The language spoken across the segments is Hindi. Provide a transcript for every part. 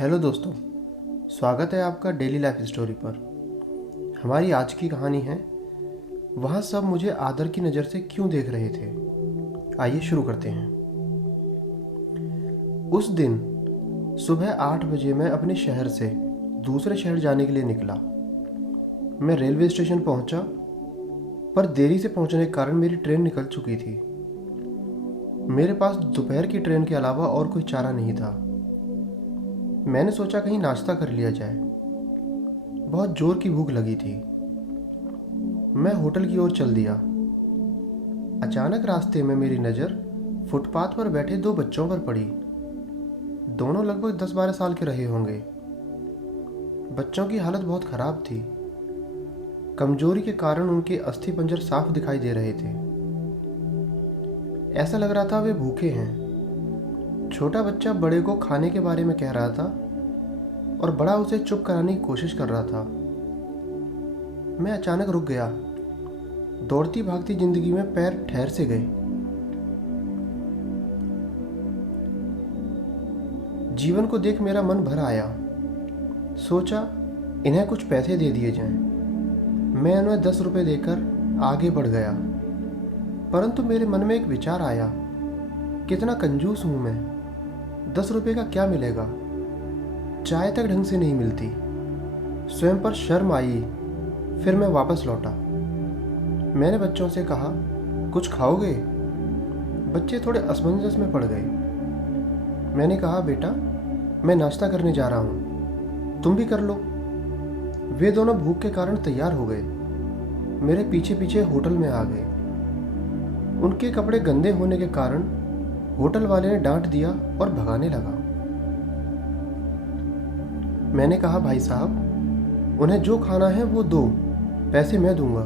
हेलो दोस्तों, स्वागत है आपका डेली लाइफ स्टोरी पर। हमारी आज की कहानी है वहाँ सब मुझे आदर की नज़र से क्यों देख रहे थे। आइए शुरू करते हैं। उस दिन सुबह 8 बजे मैं अपने शहर से दूसरे शहर जाने के लिए निकला। मैं रेलवे स्टेशन पहुंचा, पर देरी से पहुंचने के कारण मेरी ट्रेन निकल चुकी थी। मेरे पास दोपहर की ट्रेन के अलावा और कोई चारा नहीं था। मैंने सोचा कहीं नाश्ता कर लिया जाए। बहुत जोर की भूख लगी थी। मैं होटल की ओर चल दिया। अचानक रास्ते में मेरी नज़र फुटपाथ पर बैठे 2 बच्चों पर पड़ी। दोनों लगभग 10-12 साल के रहे होंगे। बच्चों की हालत बहुत ख़राब थी। कमजोरी के कारण उनके अस्थिपंजर साफ दिखाई दे रहे थे। ऐसा लग रहा था वे भूखे हैं। छोटा बच्चा बड़े को खाने के बारे में कह रहा था और बड़ा उसे चुप कराने की कोशिश कर रहा था। मैं अचानक रुक गया। दौड़ती भागती जिंदगी में पैर ठहर से गए। जीवन को देख मेरा मन भर आया। सोचा इन्हें कुछ पैसे दे दिए जाएं। मैं उन्हें 10 रुपये देकर आगे बढ़ गया, परंतु मेरे मन में एक विचार आया, कितना कंजूस हूं मैं। 10 रुपये का क्या मिलेगा? चाय तक ढंग से नहीं मिलती। स्वयं पर शर्म आई। फिर मैं वापस लौटा। मैंने बच्चों से कहा, कुछ खाओगे? बच्चे थोड़े असमंजस में पड़ गए। मैंने कहा, बेटा मैं नाश्ता करने जा रहा हूँ, तुम भी कर लो। वे दोनों भूख के कारण तैयार हो गए। मेरे पीछे पीछे होटल में आ गए। उनके कपड़े गंदे होने के कारण होटल वाले ने डांट दिया और भगाने लगा। मैंने कहा, भाई साहब उन्हें जो खाना है वो दो, पैसे मैं दूंगा।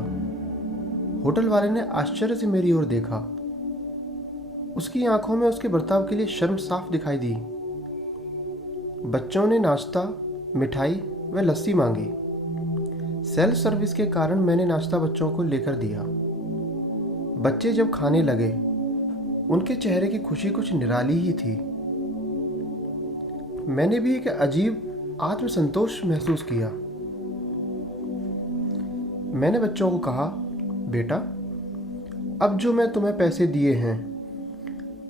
होटल वाले ने आश्चर्य से मेरी ओर देखा। उसकी आंखों में उसके बर्ताव के लिए शर्म साफ दिखाई दी। बच्चों ने नाश्ता, मिठाई व लस्सी मांगी। सेल्फ सर्विस के कारण मैंने नाश्ता बच्चों को लेकर दिया। बच्चे जब खाने लगे, उनके चेहरे की खुशी कुछ निराली ही थी। मैंने भी एक अजीब आत्मसंतोष महसूस किया। मैंने बच्चों को कहा, बेटा अब जो मैं तुम्हें पैसे दिए हैं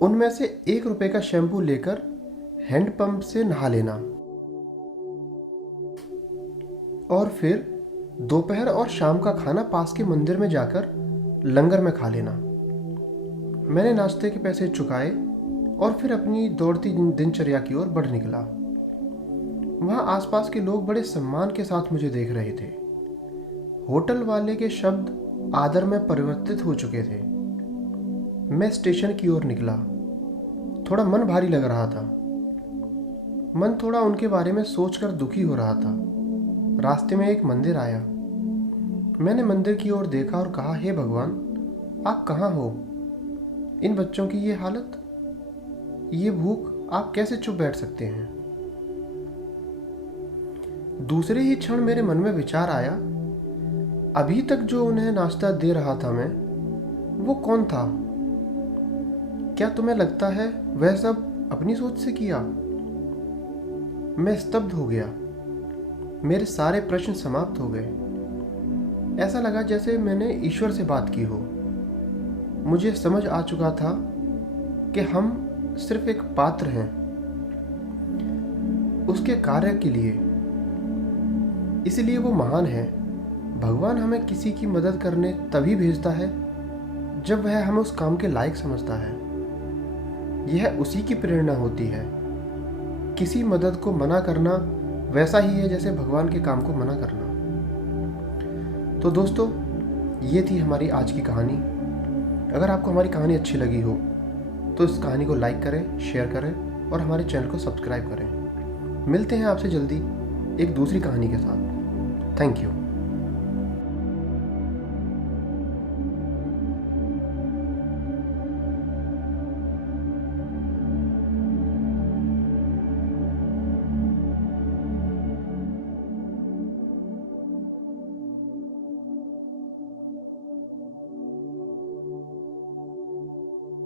उनमें से 1 रुपये का शैम्पू लेकर हैंडपंप से नहा लेना और फिर दोपहर और शाम का खाना पास के मंदिर में जाकर लंगर में खा लेना। मैंने नाश्ते के पैसे चुकाए और फिर अपनी दौड़ती दिनचर्या की ओर बढ़ निकला। वहां आसपास के लोग बड़े सम्मान के साथ मुझे देख रहे थे। होटल वाले के शब्द आदर में परिवर्तित हो चुके थे। मैं स्टेशन की ओर निकला। थोड़ा मन भारी लग रहा था। मन थोड़ा उनके बारे में सोचकर दुखी हो रहा था। रास्ते में एक मंदिर आया। मैंने मंदिर की ओर देखा और कहा, हे भगवान आप कहाँ हो? इन बच्चों की ये हालत, ये भूख, आप कैसे चुप बैठ सकते हैं? दूसरे ही क्षण मेरे मन में विचार आया, अभी तक जो उन्हें नाश्ता दे रहा था मैं, वो कौन था? क्या तुम्हें लगता है वह सब अपनी सोच से किया? मैं स्तब्ध हो गया। मेरे सारे प्रश्न समाप्त हो गए। ऐसा लगा जैसे मैंने ईश्वर से बात की हो। मुझे समझ आ चुका था कि हम सिर्फ एक पात्र हैं उसके कार्य के लिए, इसलिए वो महान है। भगवान हमें किसी की मदद करने तभी भेजता है जब वह हमें उस काम के लायक समझता है। यह उसी की प्रेरणा होती है। किसी मदद को मना करना वैसा ही है जैसे भगवान के काम को मना करना। तो दोस्तों, ये थी हमारी आज की कहानी। अगर आपको हमारी कहानी अच्छी लगी हो तो इस कहानी को लाइक करें, शेयर करें और हमारे चैनल को सब्सक्राइब करें। मिलते हैं आपसे जल्दी एक दूसरी कहानी के साथ। Thank you.